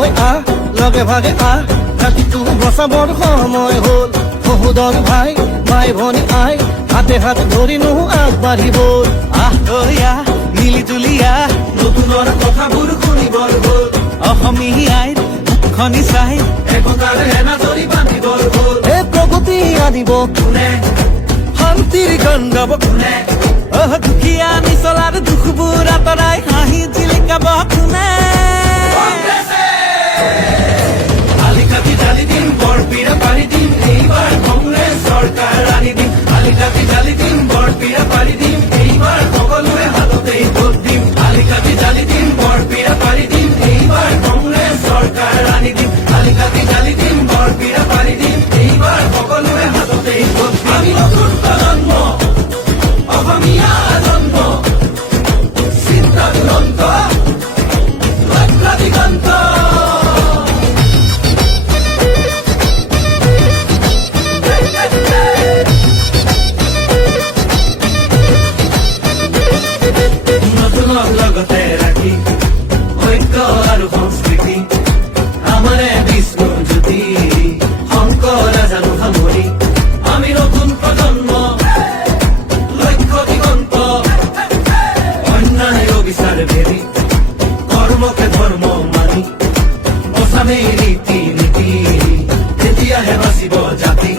লৈ আহ লগে ভাগে আহ জাতিটো বচাবৰ সময় হ'ল সহোদৰ ভাই মাই ভনী আই হাতে হাত ধৰি নো আগবাঢ়িব আহ তৈয়া মিলি তুলিয়া নতুনৰ কথাবোৰ শুনিবৰ হ'ল অসমীয়াই মুখনি চাই একতাৰ এনাজৰি বান্ধিবৰ হ'ল এই প্ৰগতি আনিব কোনে শান্তিৰ গান গাব কোনে দুখীয়া নিচলাৰ দুখবোৰ আঁতৰাই হাঁহি জিলিকাব কোনে আলিকাটি ঢালি দিম বৰপীৰা পাৰি দিম এইবাৰ কংগ্ৰেছ চৰকাৰ আনি দিম আলিকাটি ঢালি দিম বৰপীৰা পাৰি দিম এইবাৰ সকলোৱে হাততেই ভোট দিম আলিকাটি ঢালি দিম বৰপীৰা পাৰি দিম এইবাৰ কংগ্ৰেছ চৰকাৰ আনি দিম আলিকাটি ঢালি দিম বৰপীৰা পাৰি দিম এইবাৰ সকলোৱে হাততেই ভোট দিম আমি নতুন প্ৰজন্ম অসমীয়া জন্ম চিন্তা দুৰন্ত লক্ষ্য দিগন্ত নতুনক লগতে ৰাখি ঐক্য আৰু সংস্কৃতি আমাৰে বিষ্ণু জ্যোতি শংকৰ জানো সামৰি আমি নতুন প্ৰজন্ম লক্ষ্য দিগন্ত অন্যায় বিচাৰ ভেৰি কৰ্মকে ধৰ্ম মানি বচামেই ৰীতি নীতি তেতিয়াহে বাচিব জাতি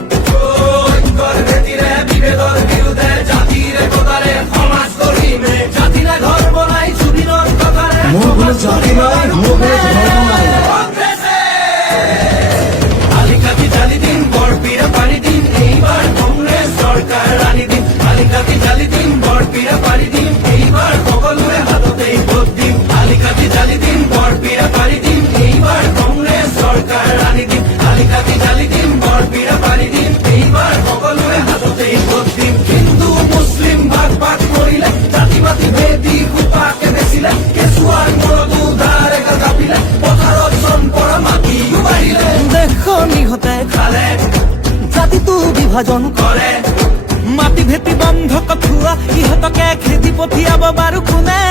ঐক্যৰ ভেটিৰে বিভেদৰ বিৰুদ্ধে জাতিৰ একতাৰে সমাজ গঢ়িমে জাতি নাই ধৰ্ম নাই জুবিনৰ কথাৰে সমাজ গঢ়িমে আলিকাটি ঢালি দিম বৰপীৰা পাৰি দিম এইবাৰ কংগ্ৰেছ চৰকাৰ আনি দিম আলিকাটি ঢালি দিম বৰপীৰা পাৰি দিম এইবাৰ সকলোৱে হাততেই ভোট দিম আলিকাটি ঢালি দিম বৰপীৰা পাৰি দিম এইবাৰ কংগ্ৰেছ চৰকাৰ আনি দিম আলিকাটি ঢালি দিম বৰপীৰা পাৰি দিম এইবাৰ সকলোৱে হাততেই ভোট দিম হিন্দু মুছলিম ভাগ ভাগ কৰিলে জাতি মাতি ভেদি সোপাকে বেচিলে কেঁচুৱাৰ মূৰতো ধাৰ এগাল কাপিলে পথাৰত চম্পৰা মাটিও বাঢ়িলে দেশৰ নিহতে খালে জাতিটো বিভাজন কৰে মাটি ভেটি বন্ধ কঠুৱা ইহঁতকে খেদি পঠিয়াব বাৰু কোনে